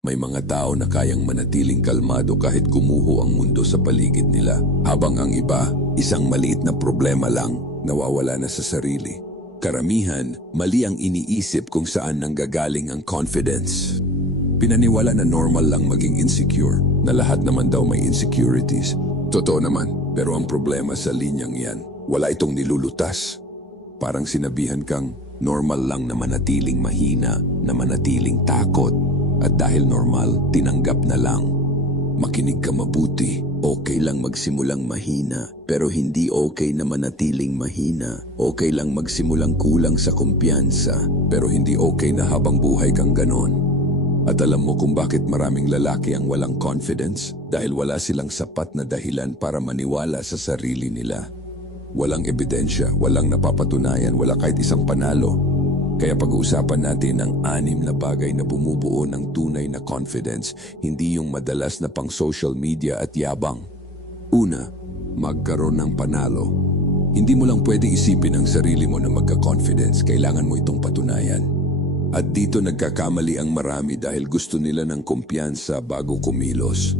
May mga tao na kayang manatiling kalmado kahit gumuho ang mundo sa paligid nila. Habang ang iba, isang maliit na problema lang, nawawala na sa sarili. Karamihan, mali ang iniisip kung saan nanggagaling ang confidence. Pinaniwala na normal lang maging insecure, na lahat naman daw may insecurities. Totoo naman, pero ang problema sa linyang yan, wala itong nilulutas. Parang sinabihan kang, normal lang na manatiling mahina, na manatiling takot. At dahil normal, tinanggap na lang. Makinig ka mabuti. Okay lang magsimulang mahina, pero hindi okay na manatiling mahina. Okay lang magsimulang kulang sa kumpiyansa, pero hindi okay na habang buhay kang ganon. At alam mo kung bakit maraming lalaki ang walang confidence? Dahil wala silang sapat na dahilan para maniwala sa sarili nila. Walang ebidensya, walang napapatunayan, wala kahit isang panalo. Kaya pag-uusapan natin ang 6 na bagay na bumubuo ng tunay na confidence, hindi yung madalas na pang social media at yabang. Una, magkaroon ng panalo. Hindi mo lang pwedeng isipin ang sarili mo na magka-confidence, kailangan mo itong patunayan. At dito nagkakamali ang marami dahil gusto nila ng kumpiyansa bago kumilos.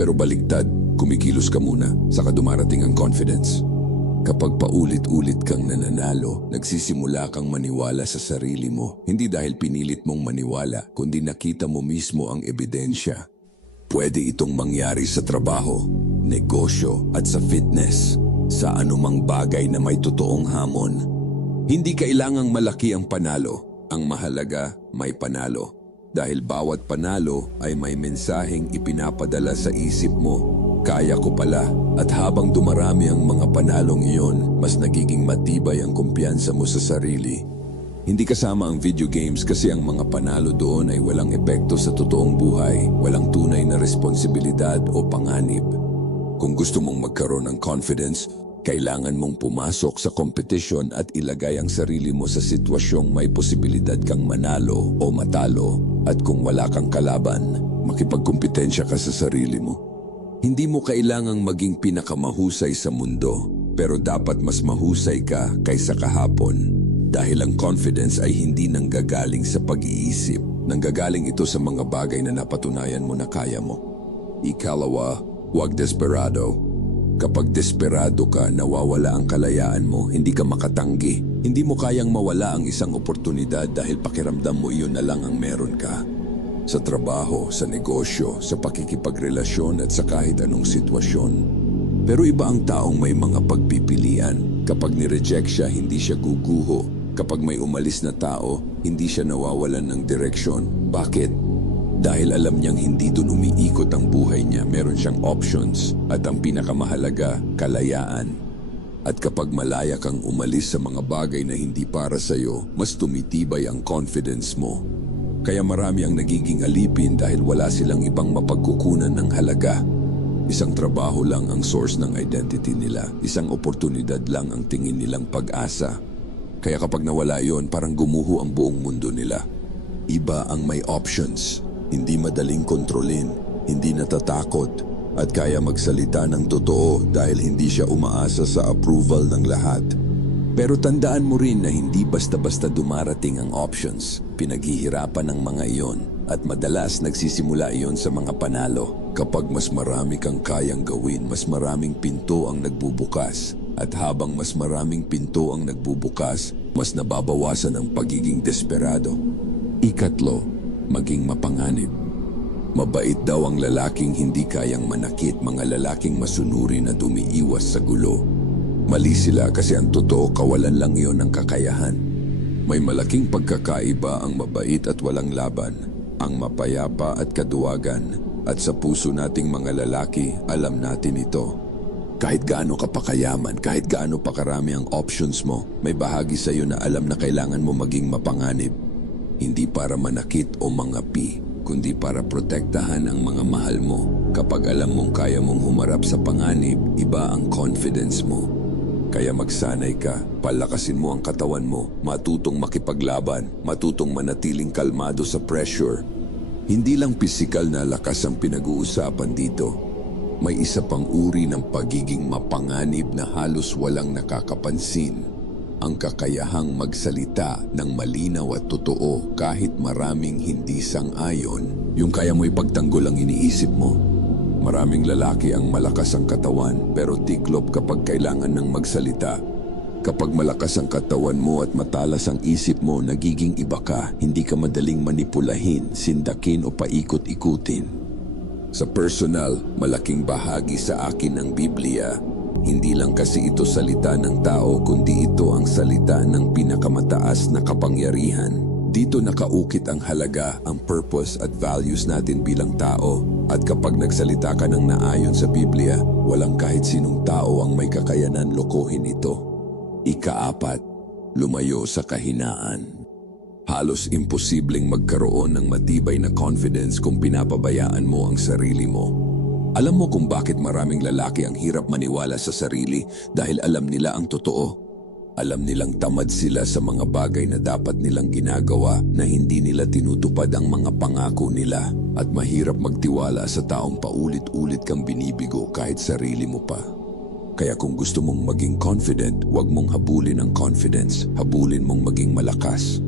Pero baligtad, kumikilos ka muna, saka dumarating ang confidence. Kapag paulit-ulit kang nananalo, nagsisimula kang maniwala sa sarili mo. Hindi dahil pinilit mong maniwala, kundi nakita mo mismo ang ebidensya. Pwede itong mangyari sa trabaho, negosyo at sa fitness, sa anumang bagay na may totoong hamon. Hindi kailangang malaki ang panalo, ang mahalaga may panalo. Dahil bawat panalo ay may mensaheng ipinapadala sa isip mo. Kaya ko pala, at habang dumarami ang mga panalong iyon, mas nagiging matibay ang kumpiyansa mo sa sarili. Hindi kasama ang video games kasi ang mga panalo doon ay walang epekto sa totoong buhay, walang tunay na responsibilidad o panganib. Kung gusto mong magkaroon ng confidence, kailangan mong pumasok sa competition at ilagay ang sarili mo sa sitwasyong may posibilidad kang manalo o matalo. At kung wala kang kalaban, makipagkumpetensya ka sa sarili mo. Hindi mo kailangang maging pinakamahusay sa mundo, pero dapat mas mahusay ka kaysa kahapon. Dahil ang confidence ay hindi nanggagaling sa pag-iisip, nanggagaling ito sa mga bagay na napatunayan mo na kaya mo. Ikalawa, huwag desperado. Kapag desperado ka, nawawala ang kalayaan mo, hindi ka makatanggi. Hindi mo kayang mawala ang isang oportunidad dahil pakiramdam mo iyon na lang ang meron ka. Sa trabaho, sa negosyo, sa pakikipagrelasyon at sa kahit anong sitwasyon. Pero iba ang taong may mga pagpipilian. Kapag nireject siya, hindi siya guguho. Kapag may umalis na tao, hindi siya nawawalan ng direksyon. Bakit? Dahil alam niyang hindi dun umiikot ang buhay niya, meron siyang options. At ang pinakamahalaga, kalayaan. At kapag malaya kang umalis sa mga bagay na hindi para sa'yo, mas tumitibay ang confidence mo. Kaya marami ang nagiging alipin dahil wala silang ibang mapagkukunan ng halaga. Isang trabaho lang ang source ng identity nila. Isang oportunidad lang ang tingin nilang pag-asa. Kaya kapag nawala yon, parang gumuho ang buong mundo nila. Iba ang may options, hindi madaling kontrolin, hindi natatakot, at kaya magsalita ng totoo dahil hindi siya umaasa sa approval ng lahat. Pero tandaan mo rin na hindi basta-basta dumarating ang options. Pinaghihirapan ng mga iyon at madalas nagsisimula iyon sa mga panalo. Kapag mas marami kang kayang gawin, mas maraming pinto ang nagbubukas. At habang mas maraming pinto ang nagbubukas, mas nababawasan ang pagiging desperado. Ikatlo, maging mapanganib. Mabait daw ang lalaking hindi kayang manakit, mga lalaking masunuri na dumiiwas sa gulo. Mali sila kasi ang totoo kawalan lang yon ng kakayahan. May malaking pagkakaiba ang mabait at walang laban, ang mapayapa at kaduwagan, at sa puso nating mga lalaki, alam natin ito. Kahit gaano ka pa kayaman, kahit gaano pa karami ang options mo, may bahagi sa iyo na alam na kailangan mo maging mapanganib. Hindi para manakit o mangapi, kundi para protektahan ang mga mahal mo. Kapag alam mong kaya mong humarap sa panganib, iba ang confidence mo. Kaya magsanay ka, palakasin mo ang katawan mo, matutong makipaglaban, matutong manatiling kalmado sa pressure. Hindi lang pisikal na lakas ang pinag-uusapan dito. May isa pang uri ng pagiging mapanganib na halos walang nakakapansin. Ang kakayahang magsalita ng malinaw at totoo kahit maraming hindi sang-ayon. Yung kaya mo ipagtanggol ang iniisip mo. Maraming lalaki ang malakas ang katawan pero tiklop kapag kailangan ng magsalita. Kapag malakas ang katawan mo at matalas ang isip mo, nagiging iba ka, hindi ka madaling manipulahin, sindakin o paikot-ikutin. Sa personal, malaking bahagi sa akin ng Biblia. Hindi lang kasi ito salita ng tao, kundi ito ang salita ng pinakamataas na kapangyarihan. Dito nakaukit ang halaga, ang purpose at values natin bilang tao. At kapag nagsalita ka ng naayon sa Biblia, walang kahit sinong tao ang may kakayanan lokohin ito. Ika-4, lumayo sa kahinaan. Halos imposibleng magkaroon ng matibay na confidence kung pinapabayaan mo ang sarili mo. Alam mo kung bakit maraming lalaki ang hirap maniwala sa sarili dahil alam nila ang totoo. Alam nilang tamad sila sa mga bagay na dapat nilang ginagawa na hindi nila tinutupad ang mga pangako nila at mahirap magtiwala sa taong paulit-ulit kang binibigo kahit sarili mo pa. Kaya kung gusto mong maging confident, huwag mong habulin ang confidence, habulin mong maging malakas.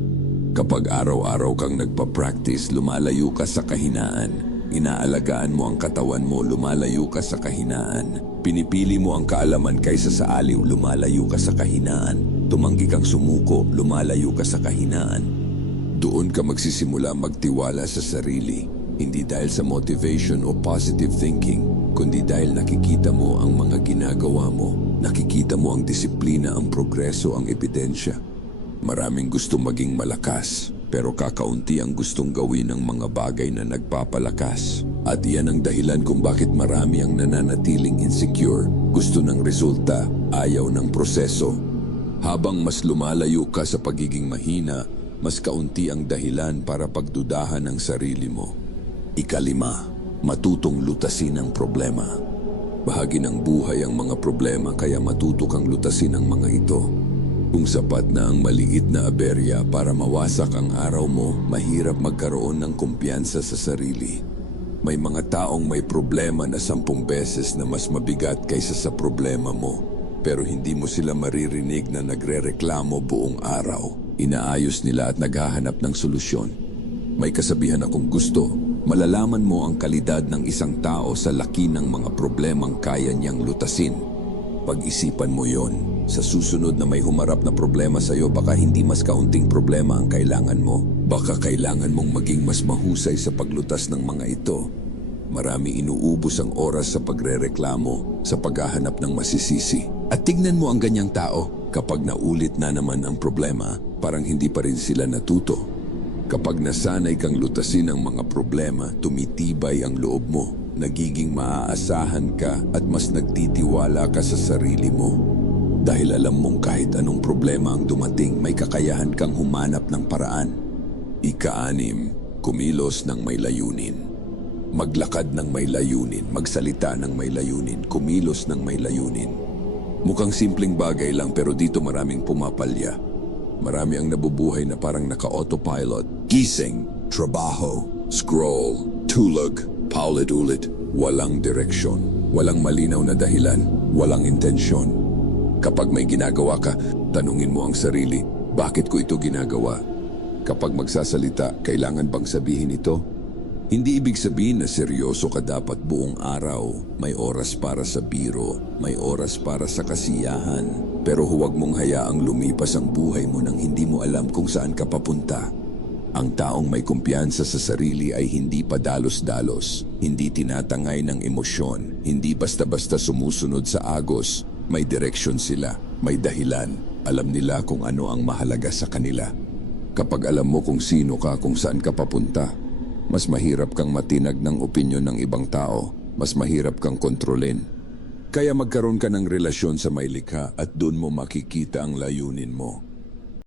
Kapag araw-araw kang nagpa-practice, lumalayo ka sa kahinaan. Inaalagaan mo ang katawan mo, lumalayo ka sa kahinaan. Pinipili mo ang kaalaman kaysa sa aliw, lumalayo ka sa kahinaan. Tumanggi kang sumuko, lumalayo ka sa kahinaan. Doon ka magsisimula magtiwala sa sarili. Hindi dahil sa motivation o positive thinking, kundi dahil nakikita mo ang mga ginagawa mo. Nakikita mo ang disiplina, ang progreso, ang ebidensya. Maraming gusto maging malakas, pero kakaunti ang gustong gawin ng mga bagay na nagpapalakas. At iyan ang dahilan kung bakit marami ang nananatiling insecure, gusto ng resulta, ayaw ng proseso. Habang mas lumalayo ka sa pagiging mahina, mas kaunti ang dahilan para pagdudahan ang sarili mo. Ika-5, matutong lutasin ang problema. Bahagi ng buhay ang mga problema kaya matuto kang lutasin ang mga ito. Kung sapat na ang maliit na aberya para mawasak ang araw mo, mahirap magkaroon ng kumpiyansa sa sarili. May mga taong may problema na 10 beses na mas mabigat kaysa sa problema mo. Pero hindi mo sila maririnig na nagrereklamo buong araw. Inaayos nila at naghahanap ng solusyon. May kasabihan akong gusto, malalaman mo ang kalidad ng isang tao sa laki ng mga problemang kaya niyang lutasin. Pag-isipan mo yon. Sa susunod na may humarap na problema sa iyo, baka hindi mas kaunting problema ang kailangan mo. Baka kailangan mong maging mas mahusay sa paglutas ng mga ito. Marami inuubos ang oras sa pagrereklamo, sa paghahanap ng masisisi. At tignan mo ang ganyang tao, kapag naulit na naman ang problema, parang hindi pa rin sila natuto. Kapag nasanay kang lutasin ang mga problema, tumitibay ang loob mo. Nagiging maaasahan ka at mas nagtitiwala ka sa sarili mo. Dahil alam mong kahit anong problema ang dumating, may kakayahan kang humanap ng paraan. Ika-6, kumilos ng may layunin. Maglakad ng may layunin, magsalita ng may layunin, kumilos ng may layunin. Mukhang simpleng bagay lang pero dito maraming pumapalya. Marami ang nabubuhay na parang naka-autopilot. Gising, trabaho, scroll, tulog, paulit-ulit, walang direksyon, walang malinaw na dahilan, walang intensyon. Kapag may ginagawa ka, tanungin mo ang sarili, bakit ko ito ginagawa? Kapag magsasalita, kailangan bang sabihin ito? Hindi ibig sabihin na seryoso ka dapat buong araw. May oras para sa biro, may oras para sa kasiyahan. Pero huwag mong hayaang lumipas ang buhay mo nang hindi mo alam kung saan ka papunta. Ang taong may kumpiyansa sa sarili ay hindi padalos-dalos, hindi tinatangay ng emosyon, hindi basta-basta sumusunod sa agos. May direksyon sila, may dahilan, alam nila kung ano ang mahalaga sa kanila. Kapag alam mo kung sino ka, kung saan ka papunta, mas mahirap kang matinag ng opinyon ng ibang tao, mas mahirap kang kontrolin. Kaya magkaroon ka ng relasyon sa may likha at doon mo makikita ang layunin mo.